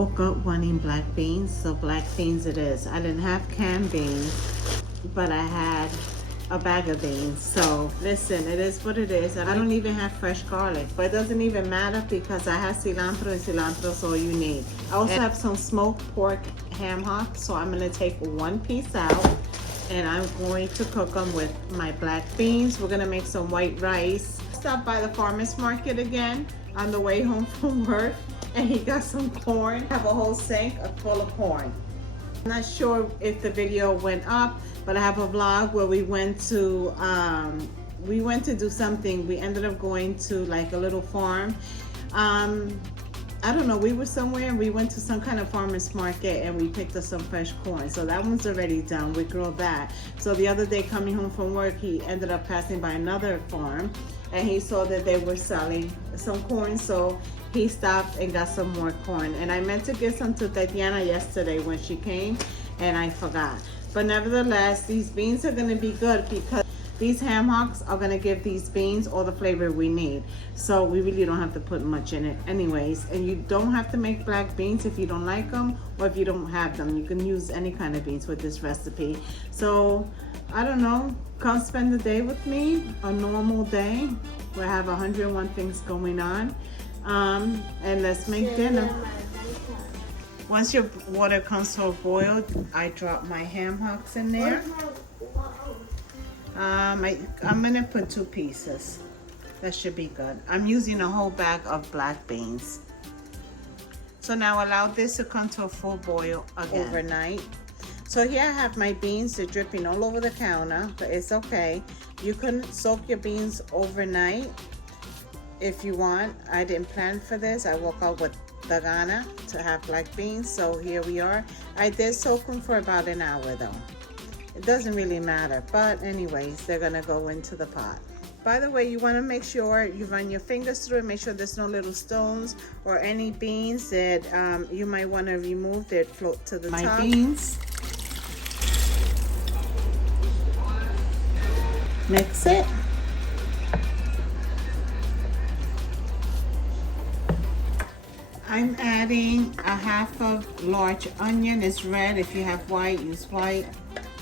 woke up wanting black beans, so black beans it is. I didn't have canned beans, but I had a bag of beans. So listen, it is what it is. I don't even have fresh garlic, but it doesn't even matter because I have cilantro, and cilantro is all you need. I also have some smoked pork ham hocks, so I'm gonna take one piece out and I'm going to cook them with my black beans. We're gonna make some white rice. Stopped by the farmer's market again on the way home from work, and he got some corn. I have a whole sink full of corn. I'm not sure if the video went up, but I have a vlog where we went to do something. We ended up going to like a little farm. I don't know, we were somewhere and we went to some kind of farmer's market and we picked up some fresh corn. So that one's already done. We grilled that. So the other day coming home from work, he ended up passing by another farm and he saw that they were selling some corn. So he stopped and got some more corn. And I meant to get some to Tatiana yesterday when she came and I forgot. But nevertheless, these beans are gonna be good because these ham hocks are gonna give these beans all the flavor we need. So we really don't have to put much in it anyways. And you don't have to make black beans if you don't like them or if you don't have them. You can use any kind of beans with this recipe. So I don't know, come spend the day with me, a normal day where I have 101 things going on. And let's make dinner. Once your water comes to a boil, I drop my ham hocks in there. I'm gonna put 2 pieces. That should be good. I'm using a whole bag of black beans. So now allow this to come to a full boil again. Overnight. So here I have my beans. They're dripping all over the counter, but it's okay. You can soak your beans overnight if you want. I didn't plan for this. I woke up with the Ghana to have black beans, so here we are. I did soak them for about an hour though. It doesn't really matter, but anyways, they're gonna go into the pot. By the way, you wanna make sure you run your fingers through it, make sure there's no little stones or any beans that you might wanna remove that float to the top. My beans. Mix it. I'm adding a half of large onion. It's red. If you have white, use white.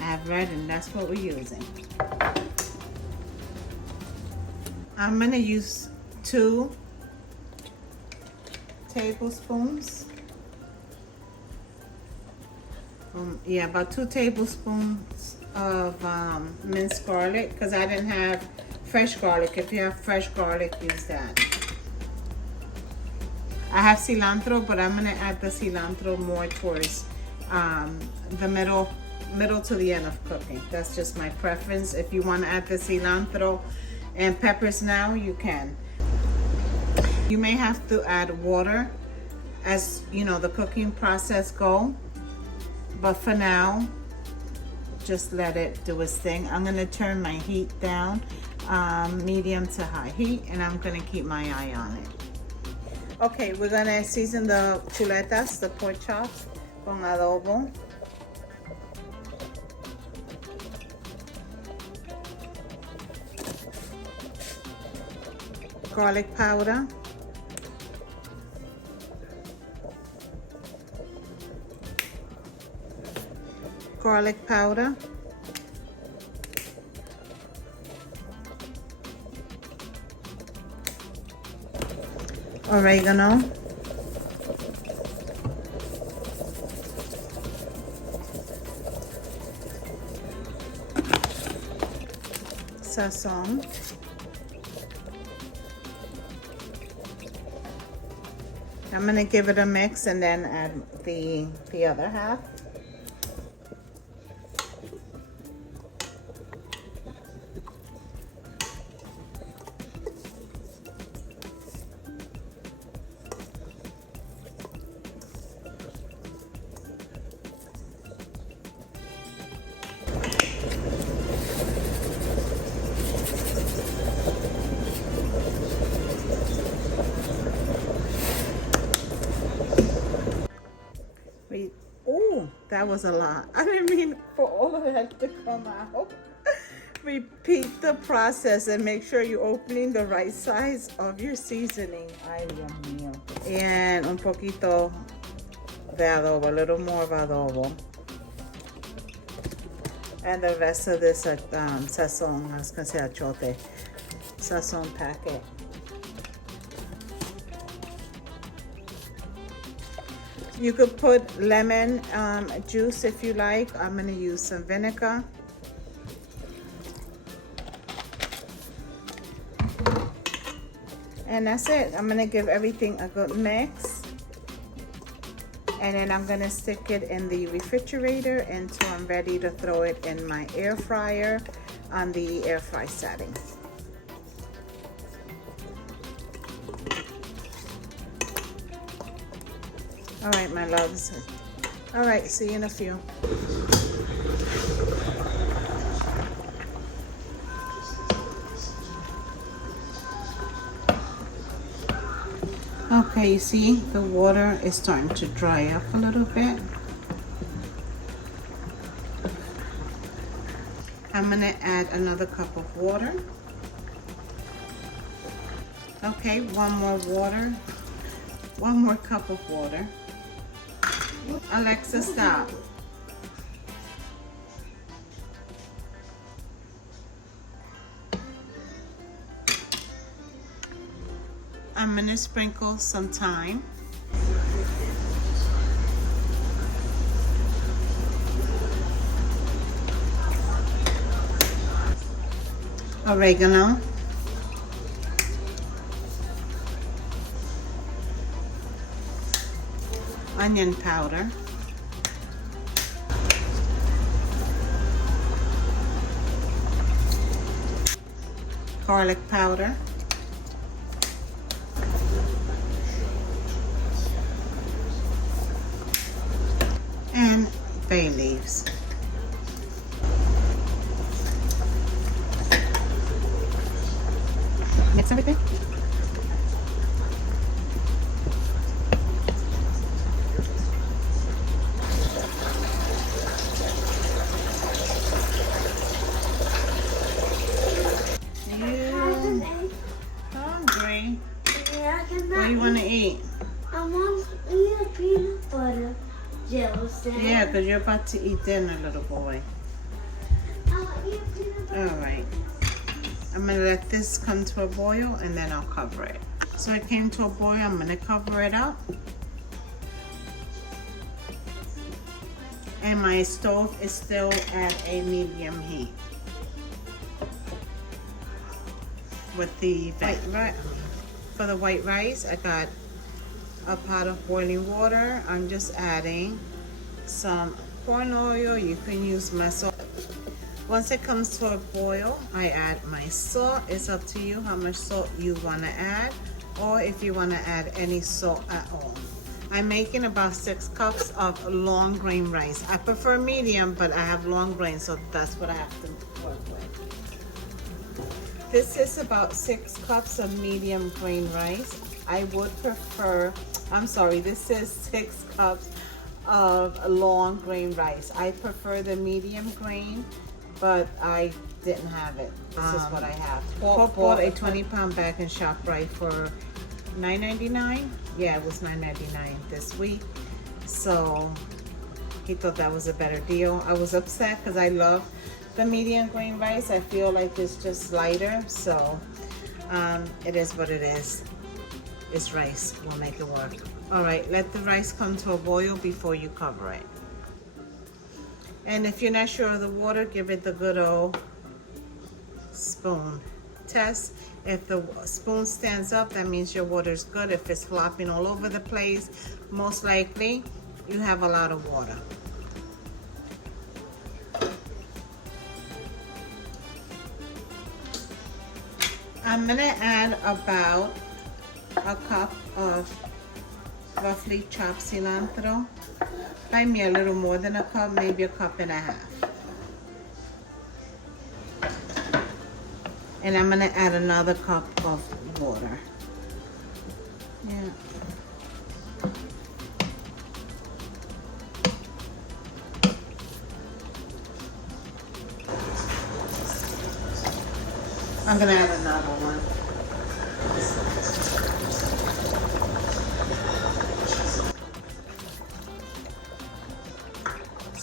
I have red and that's what we're using. I'm gonna use 2 tablespoons. Yeah, about 2 tablespoons of minced garlic because I didn't have fresh garlic. If you have fresh garlic, use that. I have cilantro, but I'm gonna add the cilantro more towards the middle to the end of cooking. That's just my preference. If you want to add the cilantro and peppers now, you can. You may have to add water as you know the cooking process go, but for now, just let it do its thing. I'm gonna turn my heat down, medium to high heat, and I'm gonna keep my eye on it. Okay, we're gonna season the chuletas, the pork chops, con adobo. Garlic powder. Garlic powder. Oregano. Sazon. I'm gonna give it a mix and then add the other half. Oh, that was a lot. I didn't mean for all of that to come out. Repeat the process and make sure you're opening the right size of your seasoning. Ay, Dios mío. And un poquito de adobo, a little more of adobo. And the rest of this sazon, I was gonna say achote, sazon packet. You could put lemon juice if you like. I'm gonna use some vinegar. And that's it. I'm gonna give everything a good mix. And then I'm gonna stick it in the refrigerator until I'm ready to throw it in my air fryer on the air fry setting. All right, my loves. All right, see you in a few. Okay, you see the water is starting to dry up a little bit. I'm gonna add another cup of water. Okay, one more cup of water. Alexa, stop. I'm gonna sprinkle some thyme. Oregano. Onion powder. Garlic powder. And bay leaves. Mix everything. Hungry? Yeah, What do you want to eat? I want to eat a peanut butter jello sandwich. Yeah, because you're about to eat dinner, little boy. I want to eat a peanut butter. All right. I'm going to let this come to a boil and then I'll cover it. So it came to a boil. I'm going to cover it up. And my stove is still at a medium heat. With the white rice. For the white rice, I got a pot of boiling water. I'm just adding some corn oil. You can use my salt. Once it comes to a boil, I add my salt. It's up to you how much salt you want to add, or if you want to add any salt at all. I'm making about 6 cups of long grain rice. I prefer medium, but I have long grain, so that's what I have to work with. This is about 6 cups of medium grain rice. I would prefer, this is 6 cups of long grain rice. I prefer the medium grain, but I didn't have it. This is what I have. Pork bought a 20-pound bag in ShopRite for $9.99. Yeah, it was $9.99 this week. So he thought that was a better deal. I was upset because I love the medium grain rice. I feel like it's just lighter. So it is what it is. It's rice. We'll make it work. All right, let the rice come to a boil before you cover it. And if you're not sure of the water, give it the good old spoon test. If the spoon stands up, that means your water is good. If it's flopping all over the place, most likely you have a lot of water. I'm gonna add about a cup of roughly chopped cilantro. Buy me a little more than a cup, maybe a cup and a half. And I'm gonna add another cup of water. Yeah. I'm gonna add another one.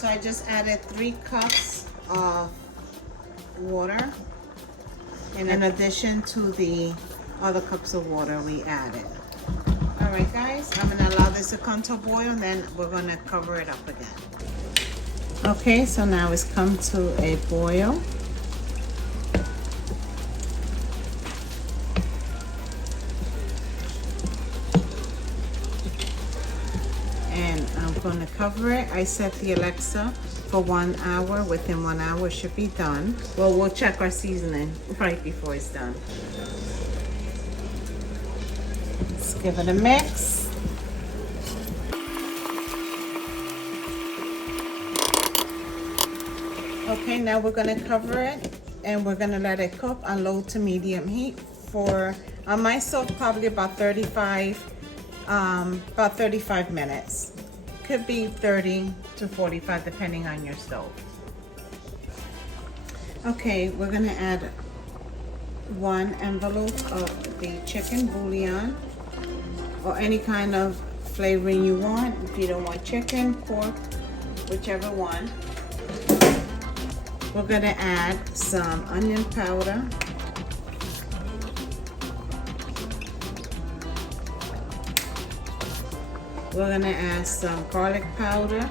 So I just added 3 cups of water in addition to the other cups of water we added. All right, guys, I'm gonna allow this to come to a boil, and then we're gonna cover it up again. Okay, so now it's come to a boil. And I'm going to cover it. I set the Alexa for 1 hour. Within 1 hour it should be done. Well, we'll check our seasoning right before it's done. Let's give it a mix. Okay, now we're going to cover it and we're going to let it cook on low to medium heat for, on my stove, probably about 35 minutes. Could be 30 to 45 depending on your stove. Okay, we're gonna add 1 envelope of the chicken bouillon or any kind of flavoring you want. If you don't want chicken, pork, whichever one. We're gonna add some onion powder. We're gonna add some garlic powder.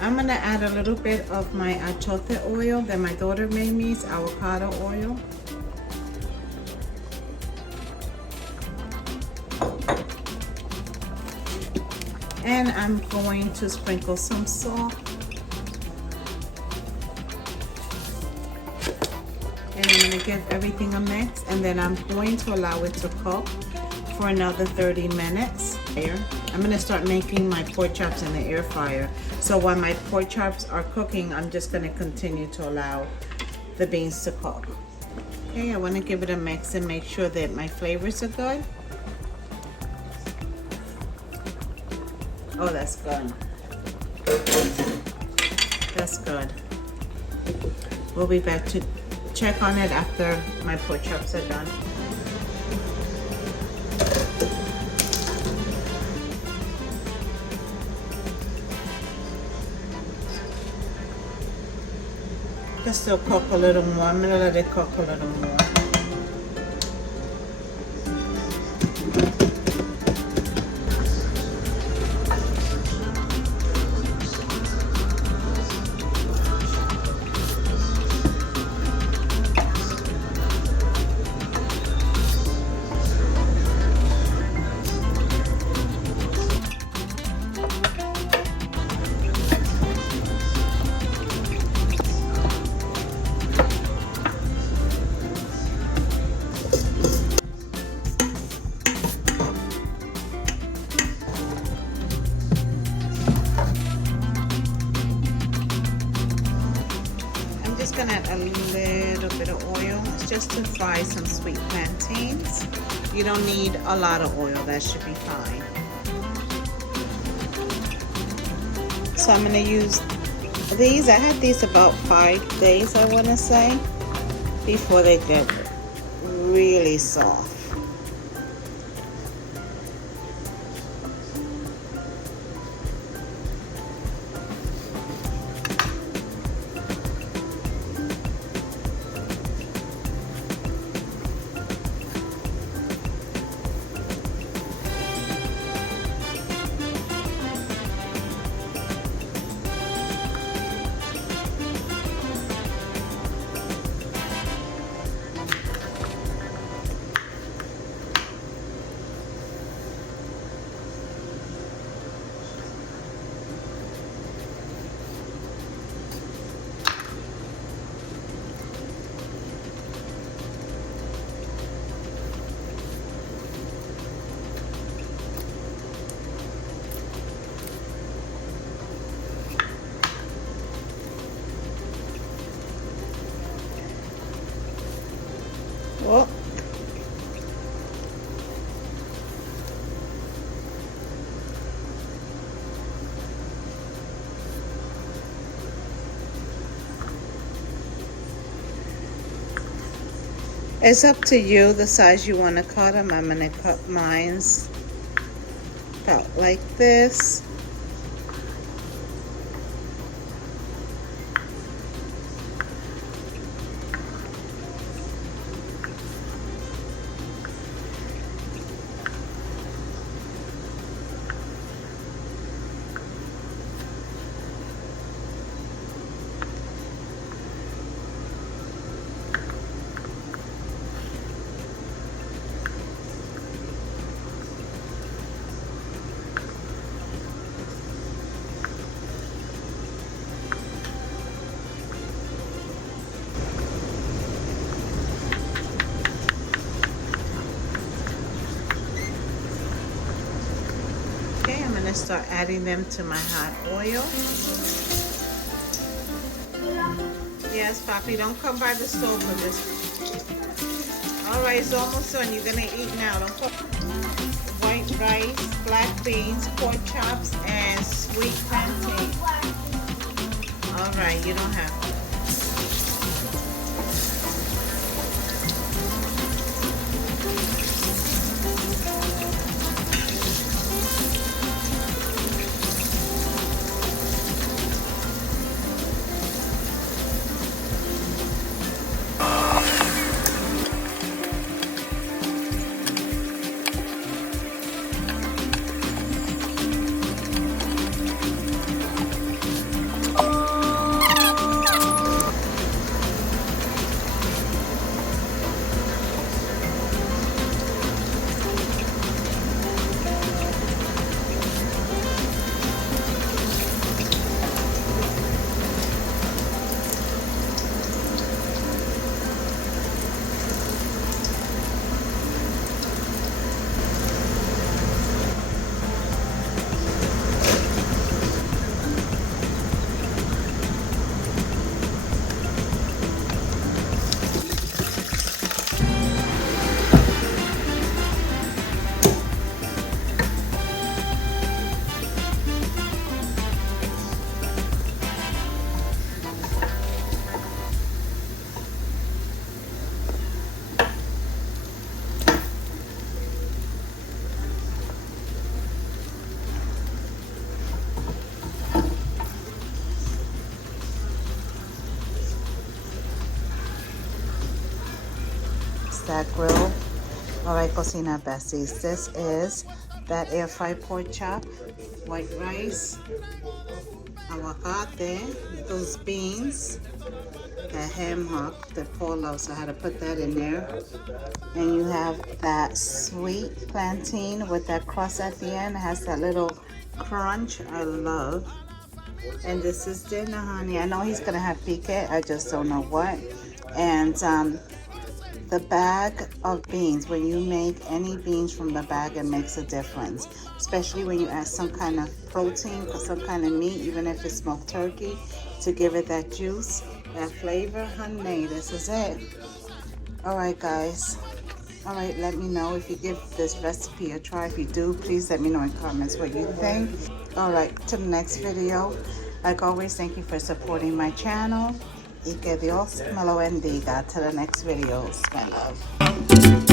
I'm gonna add a little bit of my achote oil that my daughter made me. It's avocado oil. And I'm going to sprinkle some salt. And I'm going to give everything a mix, and then I'm going to allow it to cook for another 30 minutes. I'm going to start making my pork chops in the air fryer. So while my pork chops are cooking, I'm just going to continue to allow the beans to cook. Okay, I want to give it a mix and make sure that my flavors are good. Oh, that's good. That's good. We'll be back to check on it after my pork chops are done. Just still cook a little more. I'm gonna let it cook a little more. Gonna add a little bit of oil. It's just to fry some sweet plantains. You don't need a lot of oil, that should be fine. So I'm gonna use these. I had these about 5 days, I wanna say, before they get really soft. Oh. It's up to you the size you want to cut them. I'm going to cut mine's about like this. Okay, I'm gonna start adding them to my hot oil. Yes, Papi, don't come by the stove for this. All right, it's almost done. You're gonna eat now. Don't put white rice, black beans, pork chops, and sweet plantain. All right, you don't have to. That grill. All right, cocina besties. This is that air fried pork chop, white rice, aguacate, those beans, that ham hock that Paul loves. So I had to put that in there. And you have that sweet plantain with that crust at the end. It has that little crunch I love. And this is dinner, honey. I know he's gonna have pique. I just don't know what. And the bag of beans, when you make any beans from the bag, it makes a difference, especially when you add some kind of protein or some kind of meat, even if it's smoked turkey, to give it that juice, that flavor. Honey, this is it. All right, guys. All right, let me know if you give this recipe a try. If you do, please let me know in comments what you think. All right, to the next video. Like always, thank you for supporting my channel. Y que Dios me lo bendiga. To the next videos, my love.